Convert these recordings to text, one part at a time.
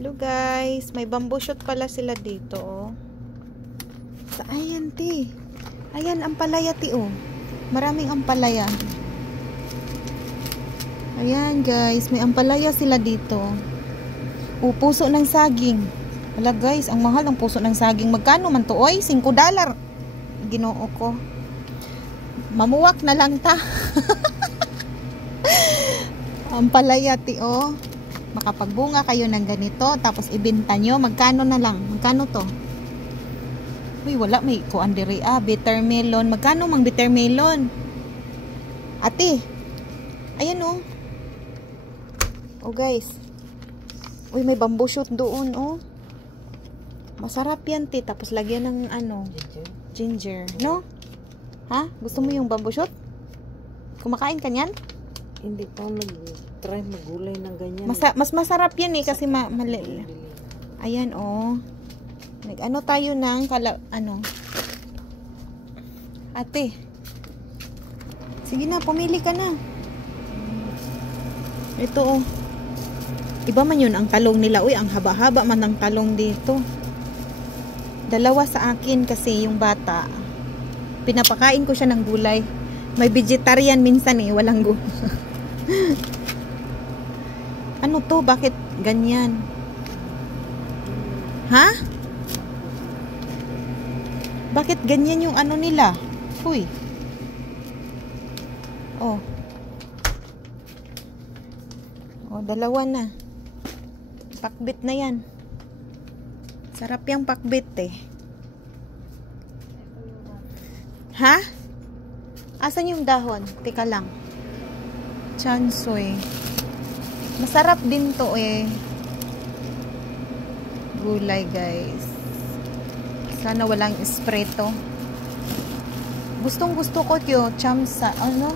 Hello guys, may bamboo shoot pala sila dito oh. Ayan ti. Ayan ampalaya ti oh. Maraming ampalaya. Ayan guys, may ampalaya sila dito. Oh, puso ng saging. Wala guys, ang mahal ng puso ng saging. Magkano man to oy? $5. Ginoo ko. Mamuwak na lang ta. Ampalaya ti oh. Makapagbunga kayo ng ganito tapos ibenta nyo, magkano na lang? Magkano to? Uy, wala may kuan diri bitter melon. Magkano mang bitter melon? Ate. Ayan oh. Oh guys. Uy, may bamboo shoot doon oh. Masarap yan ti, tapos lagyan ng ano, ginger, no? Ha? Gusto mo yung bamboo shoot? Kumakain ka niyan? Hindi pa nag-try magulay ng ganyan. Mas masarap yan eh kasi mali. Ayan oh. Nag-ano tayo ng Ate. Sige na, pumili ka na. Ito oh. Iba man yun ang talong nila. Uy, ang haba-haba man ang talong dito. 2 sa akin kasi yung bata. Pinapakain ko siya ng gulay. May vegetarian minsan eh, walang gulay. Ano to? Bakit ganyan? Ha? Bakit ganyan yung ano nila? Uy. Oh. Oh, 2 na. Pakbit na yan. Sarap yung pakbit eh. Ha? Asan yung dahon? Teka lang. Chansoy. Masarap din to eh. Gulay guys. Sana walang spray to. Gustong gusto ko yung chamsa. Ano?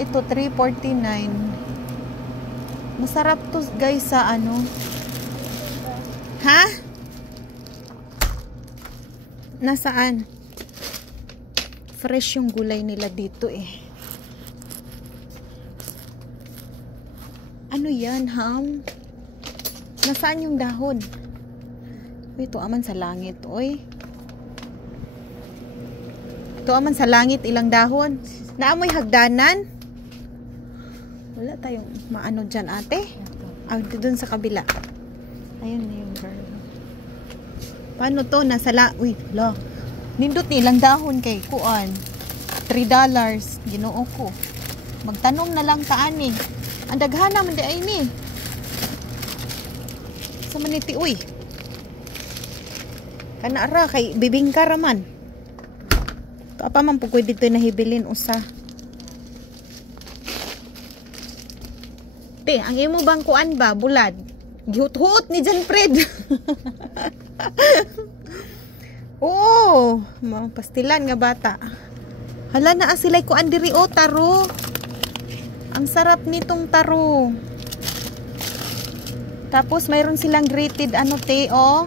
Ito 3.49. Masarap to guys sa ano. Ha? Nasaan? Fresh yung gulay nila dito eh. Ano yan, ham? Nasaan yung dahon? Uy, ito aman sa langit, oy. Ito aman sa langit, ilang dahon. Naamoy hagdanan? Wala tayong maano dyan, ate. Doon sa kabila. Ayun na yung girl. Paano to? Uy, la. Nindot ni ilang dahon kay kuan. $3. Ginoo ko. Magtanong na lang taan eh. Ang daghana man di ay ni. Sa maniti uy. Kana ra kay bibingka ra man. To apa man pugkoy dito nahibilin usa. Te, ang imo bang kuan ba bulad? Gihut-hut ni Jan Fred. Oo, mga pastilan nga bata. Hala na sila'y kuan diri o taro. Ang sarap nitong taro. Tapos mayroon silang grated ano te oh.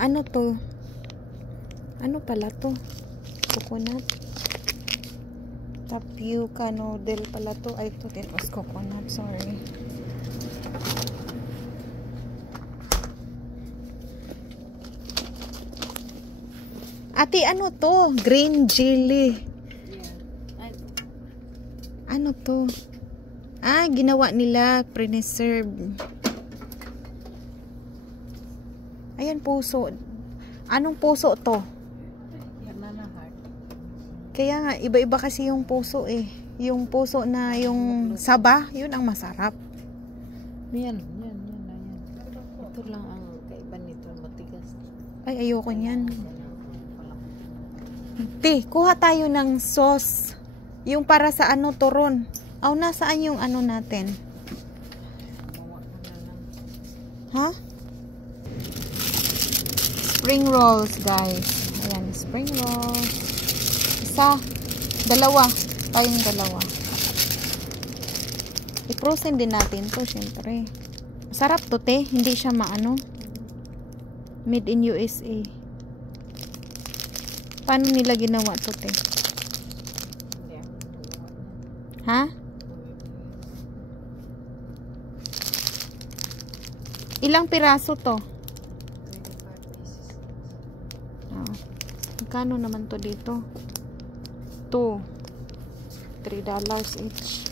Ano to? Ano pala to? Coconut. Tapioca noodle pala to. Ay, ito it was coconut. Sorry. Ate, ano to? Green chili. Ano to? Ah, ginawa nila preserve. Ayan, puso. Anong puso to? Banana heart. Kaya nga, iba-iba kasi yung puso eh. Yung puso na yung saba, yun ang masarap. Yan. Ito lang ang kaiba nito, matigas. Ay, ayoko niyan. Te, kuha tayo ng sauce. Yung para sa ano, turon. Aw, nasaan yung ano natin? Ha? Spring rolls, guys. Ayan, spring rolls. Isa, 2. Tayong 2. I-frozen din natin to, syempre. Sarap to, te. Hindi siya maano. Made in USA. Paano nila ginawa to, te? Ha? Ilang piraso to? 25 pieces. Ah. Magkano naman to dito? $3 each.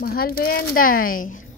Mahal ba yan, Day?